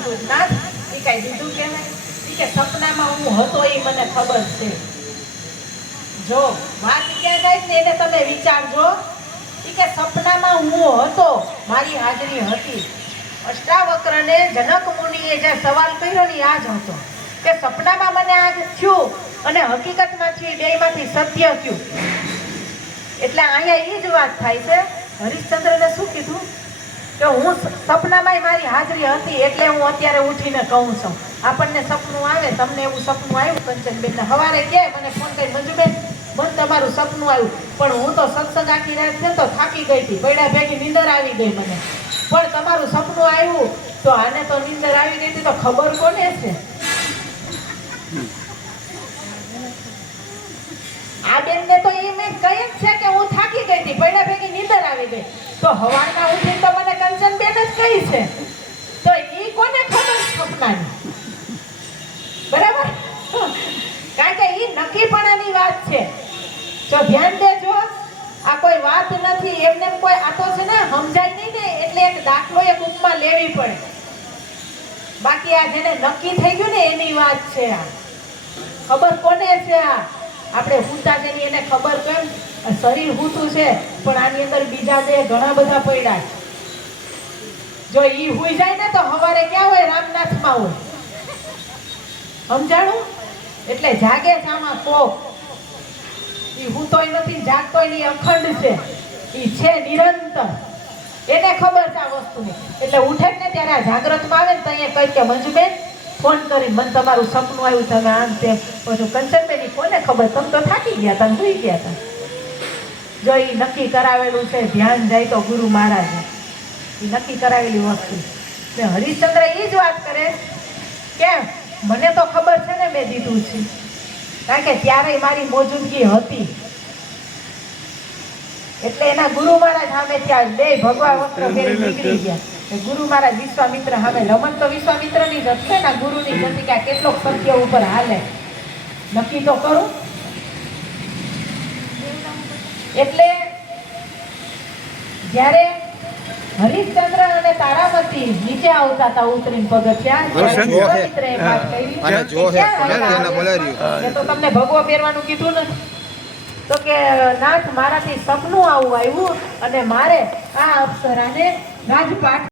કીધું નાથ એ કઈ દીધું કહેવાય કે સપનામાં હું હતો એ મને ખબર છે જો વાત ક્યાં જાય ને એને તમે વિચારજો કે સપનામાં હું હતો મારી હાજરી હતી અષ્ટાવક્રને જનક મુનિએ જે સવાલ કર્યો ને આ જ હતો કે સપનામાં મને આ થયું અને હકીકતમાંથી બેમાંથી સત્ય થયું એટલે અહીંયા એ જ વાત થાય છે હરિશ્ચંદ્રને શું કીધું કે હું સપનામાં મારી હાજરી હતી એટલે હું અત્યારે ઉઠીને કહું છું આપણને સપનું આવે તમને એવું સપનું આવ્યું કંચનબેનને સવારે કહે મને ફોન કરી મંજુબેન મને તમારું સપનું આવ્યું પણ હું તો સત્સંગ આખી રાત છે તો થાકી ગઈ હતી પૈડા ભેગી નીંદર આવી ગઈ મને પણ તમારું સપનું આવ્યું તો આને તો નીંદર આવી ગઈ હતી તો ખબર કોને છે આ બેનને તો એ મેં કહે જ છે કે હું થાકી ગઈ હતી પૈડા ભેગી નીંદર આવી ગઈ તો હવારના ઉઠી તો મને કંચનબેન જ કહી છે તો એ કોને ખબર સપનાની બરાબર કારણ કે એ નક્કીપણાની વાત છે જો ધ્યાન દેજો આ કોઈ વાત નથી એમને કોઈ આ તો છે ને સમજાય નહીં ને એટલે એક દાખલો એક ઉપમા લેવી પડે બાકી આ જેને નક્કી થઈ ગયું ને એની વાત છે આ ખબર કોને છે આ આપણે હુતા છે ને એને ખબર કેમ શરીર હુતું છે પણ આની અંદર બીજા બે ઘણા બધા પડ્યા જો ઈ હુઈ જાય ને તો સવારે ક્યાં હોય રામનાથમાં હોય સમજાણું એટલે જાગે છે આમાં કોક ઈ હુતોય નથી જાગતોય નહીં અખંડ છે ઈ છે નિરંતર એને ખબર છે આ વસ્તુની એટલે ઉઠે ને ત્યારે આ જાગ્રતમાં આવે ને તો અહીંયા કહી કે મંજુબેન ફોન કરી મને તમારું સપનું આવ્યું તમે આમ તેમ પછી કંચનબેન કોને ખબર તમે તો થાકી ગયા હતા સુઈ ગયા હતા જો એ નક્કી કરાવેલું છે ધ્યાન જાય તો ગુરુ મહારાજ એ નક્કી કરાવેલી વસ્તુ ને હરિશ્ચંદ્ર એ જ વાત કરે કે મને તો ખબર છે ને મેં દીધું છે કારણ કે ત્યારે મારી મોજૂદગી હતી એટલે એના ગુરુ મહારાજ સામે ત્યાં બે ભગવા વસ્ત્ર પહેરી નીકળી ગયા ગુરુ મહારાજ વિશ્વામિત્ર સામે રમત તો વિશ્વામિત્રની જ હશે ને ગુરુની જ હતી કે આ કેટલોક સત્ય ઉપર હાલે નક્કી તો કરું એટલે જ્યારે હરિશ્ચંદ્ર અને તારામતી નીચે આવતા હતા ઉતરીને પગથિયા તો તમને ભગવો પહેરવાનું કીધું ને તો કે નાથ મારાથી સપનું આવું આવ્યું અને મારે આ અપ્સરાને રાજપાટ